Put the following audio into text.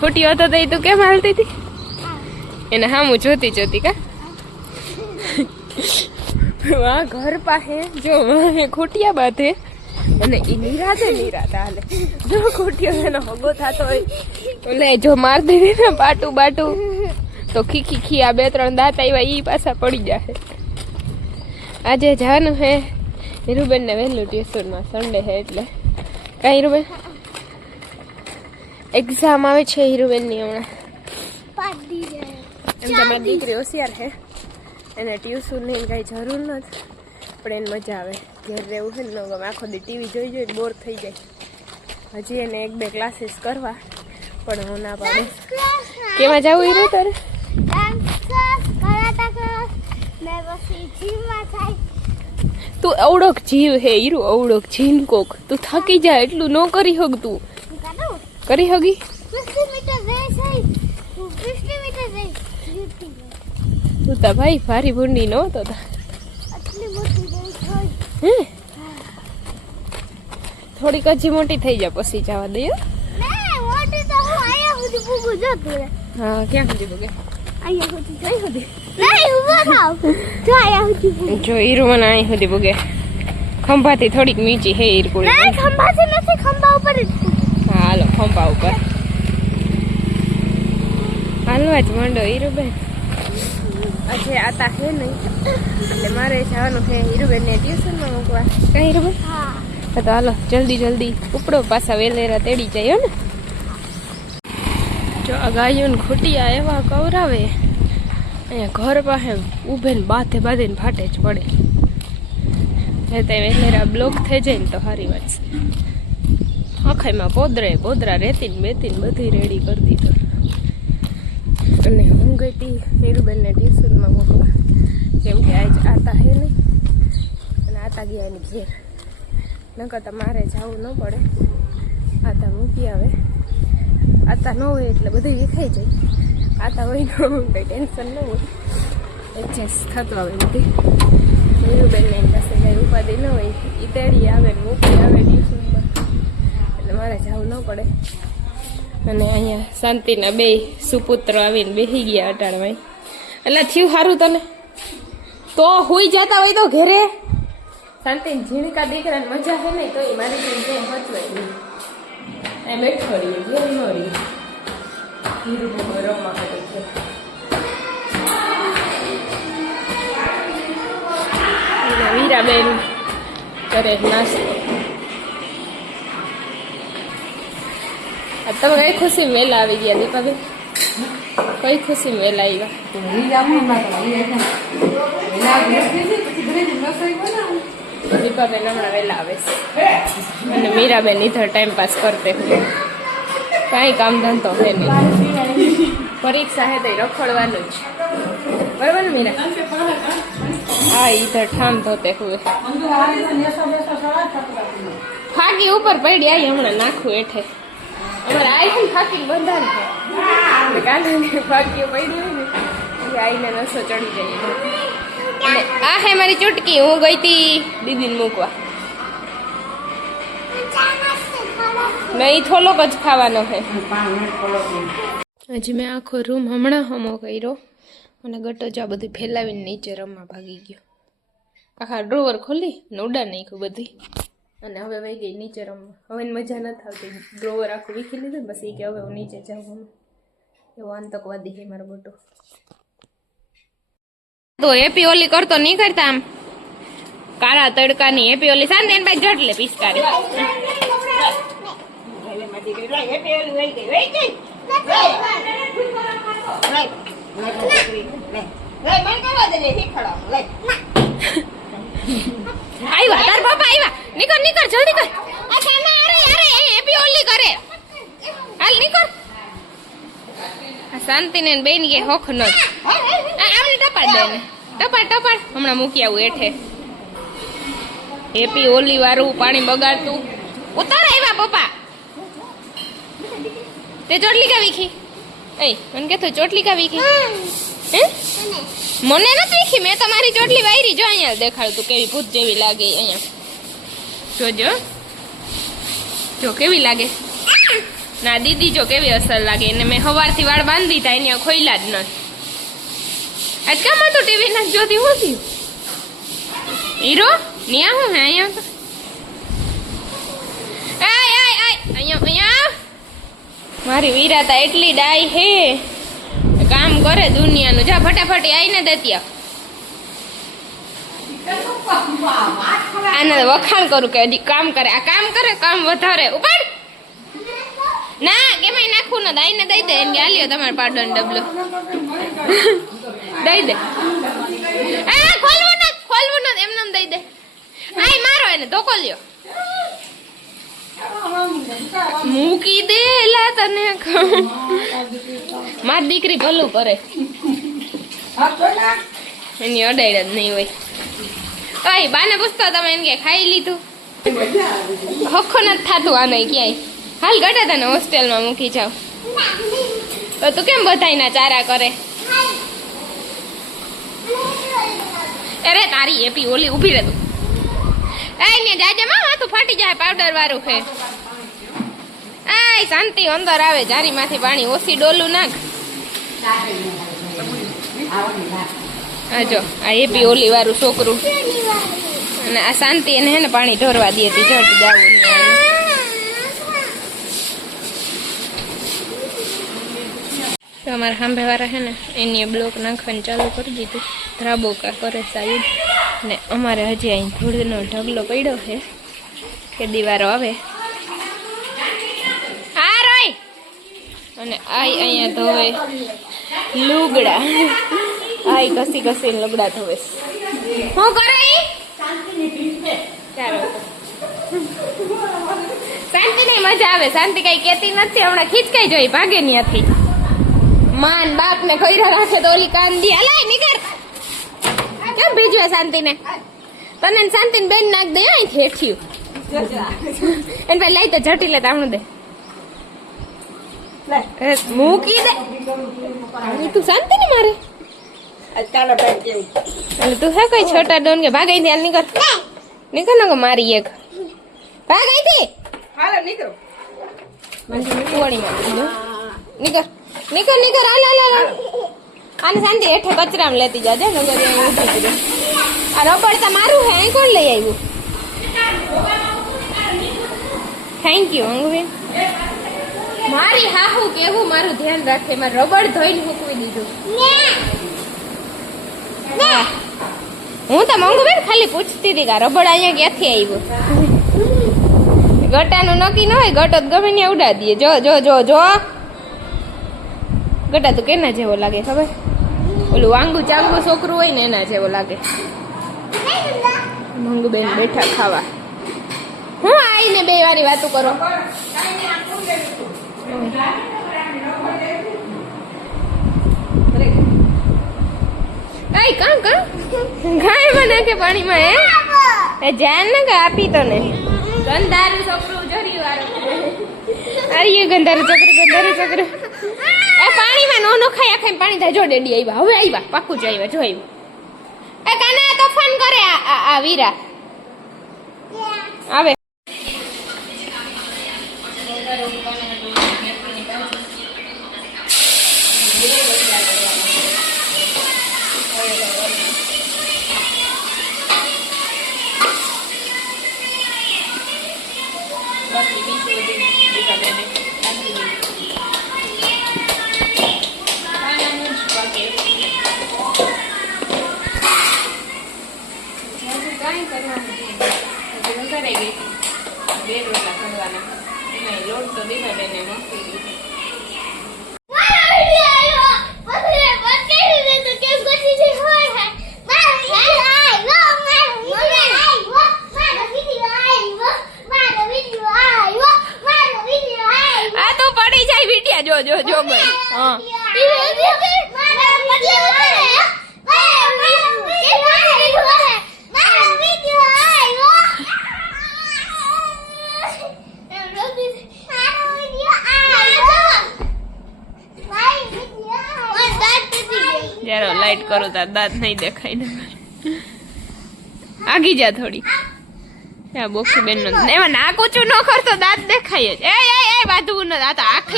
ખોટી હતો તો તું કેમ હાલતી હતી એને હામું જોતી જોતી કા વાહ ઘર પાસે જો ખોટિયા બાંધે અને એ નિરાતે હાલે જો ખોટિયો એનો હગો થતો હોય એટલે જો માર દે ને બાટું બાટું તો ખી આ 2-3 દાંત આવ્યા ઈ પાછા પડી જાય. આજે જવાનું હે હીરુબેન ને વહેલું ટ્યુશનમાં સન્ડે હે એટલે કા હીરુબેન એક્ઝામ આવે છે હીરુબેન ની હમણાં એમ તમારી દીકરી હોશિયાર હે એને ટ્યુશન ની કઈ જરૂર નથી પણ એને મજા આવે ઘેર રહેવું છે ને ગમે આખો દી ટીવી જોઈ જોઈને બોર થઈ જાય. હજી એને 1-2 ક્લાસીસ કરવા પણ હું ના પાડું. કેમાં જવું હીરુ તારે તું અવડોક જીવ હે હીરુ અવડોક જીન કોક તું થકી જાય એટલું ન કરી હક તું કરી હગી તું તા ભાઈ ભારી ભૂંડી નો તો થોડીક હજી મોટી થઈ જાય પછી જવા દે. હા ક્યાં સુધી બગે જો હીરુ મને અહીં સુધી બગે ખંભાથી થોડીક નીચી હે હીરકુલ હાલો ખંભા ઉપર હાલવા જ માંડો હીરુબેન. આજે આતા હે નહીં એટલે મારે જવાનું છે હીરુબેન ને ટ્યુશનમાં મૂકવા કઈ હીરુબેન તો હાલો જલ્દી ઉપડો પાછા વેલેરા તેડી જાય ને. જો આ ગાયોને ખોટિયા એવા કવરાવે અહીંયા ઘર પાસે ઊભે ને બાંધીને ફાટે જ પડે. જતા વેલેરા બ્લોક થઈ જાય ને તો સારી વાત છે. આખાઈમાં પોદરા રેતીને બેતીને બધી રેડી કરી દીધું. અને હું ગઈ હતી હીરુબેનને ટ્યુશનમાં મોકવા કેમ કે આજ આતા હે નહીં અને આતા ગયા એની ઘેર નકર તો મારે જવું ન પડે. આતા મૂકી આવે આતા ન હોય એટલે બધું વિખાઈ જાય. આતા હોય ન હોય કંઈ ટેન્શન ન હોય એડજસ્ટ થતું આવે બધી. હીરુબેનને એની પાસે કંઈ ઉપાધિ ન હોય એ તેડી આવે ને મૂકી આવે ટ્યુશનમાં એટલે મારે જવું ન પડે. અને અહીંયા શાંતિના 2 સુપુત્રો આવીને બેસી ગયા અટાણમાં. એટલે થયું સારું તને તો હુઈ જતા હોય તો ઘેરે શાંતિને ઝીણકા દીકરાને મજા છે નહીં તો એ મારી જેમ હચવાય નહીં એ બેઠો રહીએ ઘેર ન રહીએ હીરુ રમવા કરે છે. વીરાબેન કરે નાસ્તો. તમે કઈ ખુશી વેલા આવી ગયા દીપાબેન કઈ ખુશી વેલા આવ્યા દીપાબેન હમણાં વેલા આવે છે અને મીરાબેન ઇધર ટાઈમ પાસ કરતે કાંઈ કામ ધંધો હે નહીં પરીક્ષા હે તો રખડવાનું જ બરાબર ને મીરા હા ઇધર ઠામ ધોતે હુએ ફાકી ઉપર પડી આવી હમણાં નાખું એઠે અમારે આઈ ફાકીને બંધાન છે કાંધા ફાકીઓ પડી હોય ને એટલે આઈને નસો ચડી જાય. આ હે મારી ચૂટકી હું ગઈ હતી દીદીને મૂકવા નહીં થોડોક જ ખાવાનો છે. હજી મેં આખો રૂમ હમણાં હમો કર્યો અને ગટો જ આ બધું ફેલાવીને નીચે રમવા ભાગી ગયો. આખા ડ્રોવર ખોલી ને ઉડા નાખ્યું બધી અને હવે વહી ગઈ નીચે રમવા. હવે મજા નથી આવતી ડ્રોવર આખું વીખી લીધું બસ એ કે હવે હું નીચે જાઉં એવો આતંકવાદી છે મારો ગટો. તો હેપી ઓલી કરતો નહીં કરતા આમ કાળા તડકાની હેપી ઓલી શાંતિ એન ભાઈ જટ લે પિસ્કારી આવ્યા તાર બાપા આવ્યા નીકળ જલ્દી કર હેપી ઓલી કરે હાલ નીકળ. શાંતિ ને બેન કે હોખ ન આમને ટપાડ દે ને ટપાડ હમણાં મૂકી આવું એઠે. હેપી ઓલી વાળું પાણી બગાડતું ઉતાર આવ્યા પપ્પા તે ચોટલી કા વીખી એ મને કે ચોટલી કા વીખી હે મને નથી વીખી મેં તમારી ચોટલી વાયરી જો અહીંયા દેખાડું તું કેવી ભૂત જેવી લાગે અહીંયા જોજો જો કેવી લાગે ના દીદી જો કેવી અસર લાગે એને મેં સવારથી વાળ બાંધી હતા એને ખોઈલા જ નથી આજ કામ હતું ટીવી ના જોતી હું થયું હીરો ન્યા હું હે અહીંયા અહીંયા મારી વીરાતા એટલી ડાઈ હે કામ કરે દુનિયાનું જા ફટાફટ આઈને દેતી આને વખાણ કરું કે હજી કામ કરે આ કામ કરે કામ વધારે ઉપાડ ના કેમ નાખવું ન આઈને દઈ દે એમ આલ્યો તમારે પાડવાનો ડબલો દઈ દે ખોલવું ન એમને દઈ દે આય મારો એને ધોકો લ્યો મૂકી દે લા તને મારી દીકરી ભલું કરે એની અડાડ જ નહીં હોય કઈ બાને પૂછતો તમે એમ કે ખાઈ લીધું હખો નથી થતું આ નહીં ક્યાંય હાલ ગટા તને હોસ્ટેલમાં મૂકી જાવ તો તું કેમ બધાયના ચારા કરે અરે તારી એપી ઓલી ઊભી રહે તું ને જાજે માં હાથું ફાટી જાય પાવડર વાળું છે આય શાંતિ અંદર આવે જારી માંથી પાણી ઓછી ડોલું નાખ આ જો આ એપી ઓલી વાળું છોકરું અને આ શાંતિ એને હે ને પાણી ઢોરવા દે હતી જટ જાવું તો અમારા સાંભે વાળા હે ને એની બ્લોક નાખવાનું ચાલુ કરી દીધું ધ્રાબોકા કરે સાહેબ ને અમારે હજી અહીં ધૂળનો ઢગલો પડ્યો છે કે દિવારો આવે હા રોય અને આઈ અહીંયા ધોવે લુગડા આઈ ઘસી ઘસીને લુગડા ધોવે હું કરે શાંતિ ની મજા આવે શાંતિ કઈ કેતી નથી હમણાં ખીચકાઈ જોઈ ભાગે ત્યાંથી માન બાપ ને ખોઈરા રાખે તો ઓલી કાંદી હલાય નીકળ કેમ ભેજવે શાંતિ ને તને શાંતિ ને બેન નાખ દે અહીંથી હેઠ્યું એને ભાઈ લઈ તો જટી લે તામણું દે મૂકી દે તું શાંતિ ને મારે તું હે કઈ છોટા ડોન કે ભાગ અહીંથી હાલ નીકળ નીકળ ને મારી એક ભાગ અહીંથી નીકળ નીકળ નીકળ હાલ આને શાંતિ હેઠે કચરામાં લેતી જાજે નગર આ રબડ તો મારું હે અહીં કોણ લઈ આવ્યું થેન્ક યુ અંગુબેન મારી હાહુ કેવું મારું ધ્યાન રાખે મારે રબડ ધોઈને મૂકવી દીધું હું તો મંગુબેન ખાલી પૂછતી હતી કે રબડ અહીંયા ક્યાંથી આવ્યું ગટાનું નક્કી ન હોય ગટો ગમે ને ઉડા દે જો જો જો જો ગટા તું કેના જેવો લાગે ખબર ઓલું વાંગુ ચાંગુ છોકરું હોય ને એના જેવો લાગે મંગુબેન બેઠા ખાવા હું આવીને બે વારી વાતો કરો કઈ કા કા ગાય બના કે પાણીમાં હે જાન ને કે આપી તો ને ગંધારું છોકરું જોરી વાળું અરે ગંધારું છોકરું એ પાણીમાં નો ખાઈ આખે પાણી થાય જો ડેડી આવ્યા હવે આવ્યા પાકું જ આવ્યા જો આવ્યા એ કાના તોફાન કરે આ વીરા આવે લોટ તો દીધા બેને જો જો જો ભાઈ હા જરા લાઈટ કરો તાર દાંત નહીં દેખાય ને આગી જા થોડી બોક્ષી બેન નો એમાં નાક ઊંચું ન કરતો દાંત દેખાય જ એ બાંધવું નથી આ તો આખી